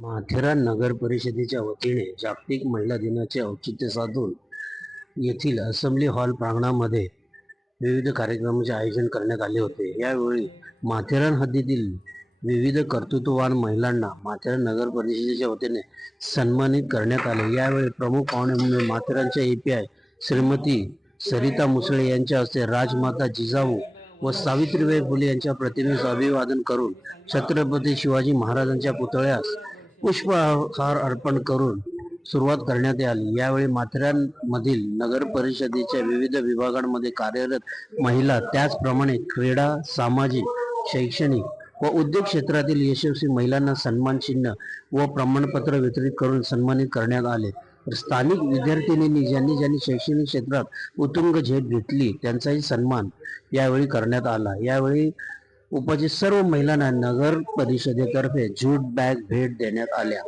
माथेरान नगर परिषदेच्या वतीने जागतिक महिला दिनाचे औचित्य साधून येथील असेंब्ली हॉल प्रांगणामध्ये विविध कार्यक्रमांचे आयोजन करण्यात आले होते। यावेळी माथेरान हद्दीतील विविध कर्तृत्ववान महिलांना माथेरान नगर परिषदेच्या वतीने सन्मानित करण्यात आले। यावेळी प्रमुख पाहुणे म्हणून माथेरानच्या API श्रीमती सरिता मुसळे यांच्या हस्ते राजमाता जिजाऊ व सावित्रीबाई फुले यांच्या प्रतिमेस अभिवादन करून छत्रपती शिवाजी महाराजांच्या पुतळ्यास पुष्पहार अर्पण करून सुरुवात करण्यात आली। यावेळी माथेरान मधील नगर परिषदेच्या विविध विभागांमध्ये कार्यरत महिला, त्याचप्रमाणे क्रीडा, सामाजिक, शैक्षणिक व उद्योग क्षेत्रातील यशस्वी महिलांना सन्मान चिन्ह व प्रमाणपत्र वितरित करून सन्मानित करण्यात आले। स्थानिक विद्यार्थिनींनी ज्यांनी शैक्षणिक क्षेत्रात उत्तुंग झेप घेतली त्यांचाही सन्मान यावेळी करण्यात आला। यावेळी उपस्थित सर्व महिलांना नगर परिषदेतर्फे जूट बॅग भेट देण्यात आल्या।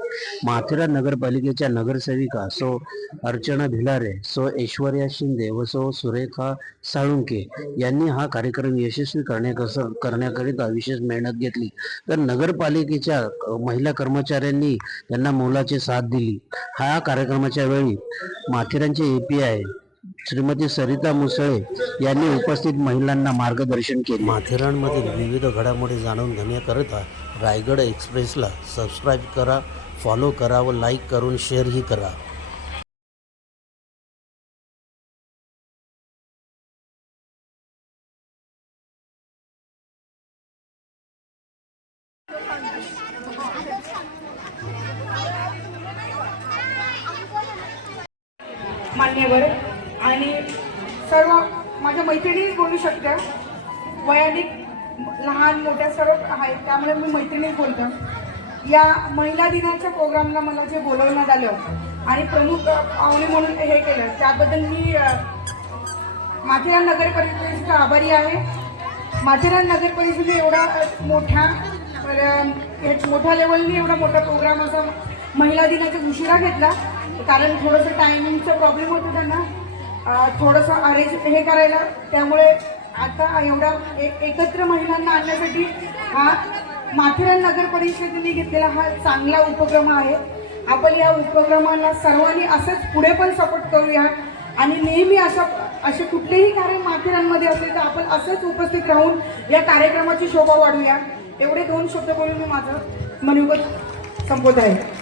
माथेरान नगरपालिकेच्या नगरसेविका सौ अर्चना भिलारे, सौ ऐश्वर्या शिंदे व सौ सुरेखा साळुंके यांनी हा कार्यक्रम यशस्वी करण्याकरिता विशेष मेहनत घेतली, तर नगरपालिकेच्या महिला कर्मचाऱ्यांनी त्यांना मोलाची साथ दिली। हा कार्यक्रमाच्या वेळी माथेरानचे API श्रीमती सरिता मुसळे यांनी उपस्थित महिलांना मार्गदर्शन केले। माथेरानमधील विविध घडामोडी जाणून घेण्याकरिता रायगड एक्सप्रेसला सबस्क्राईब करा, फॉलो करा व लाईक करून शेअरही करा। मान्यवर आणि सर्व माझ्या मैत्रिणीच बोलू शकत्या, वयाने लहान मोठ्या सर्व आहेत, त्यामुळे मी मैत्रिणीच बोलतो। या महिला दिनाच्या प्रोग्रामला मला जे बोलवण्यात आलं आणि प्रमुख पाहुणे म्हणून हे केलं त्याबद्दल मी माथेरान नगर परिषदेचा आभारी आहे। माथेरान नगर परिषदेने एवढा मोठ्या लेवलनी एवढा मोठा प्रोग्राम असा महिला दिनाचा उशिरा घेतला, कारण थोडंसं टायमिंगचा प्रॉब्लेम होता त्यांना थोडंसं अरेंज हे करायला, त्यामुळे आता एवढा एकत्र महिलांना आणण्यासाठी हा माथेरान नगर परिषदेने घेतलेला हा चांगला उपक्रम आहे। आपण या उपक्रमाला सर्वांनी असंच पुढे पण सपोर्ट करूया आणि नेहमी असे कुठलेही कार्य माथेरानमध्ये असेल तर आपण असंच उपस्थित राहून या कार्यक्रमाची शोभा वाढवूया। एवढे 2 शब्द बोलून मी माझं मनोगत संपवत आहे।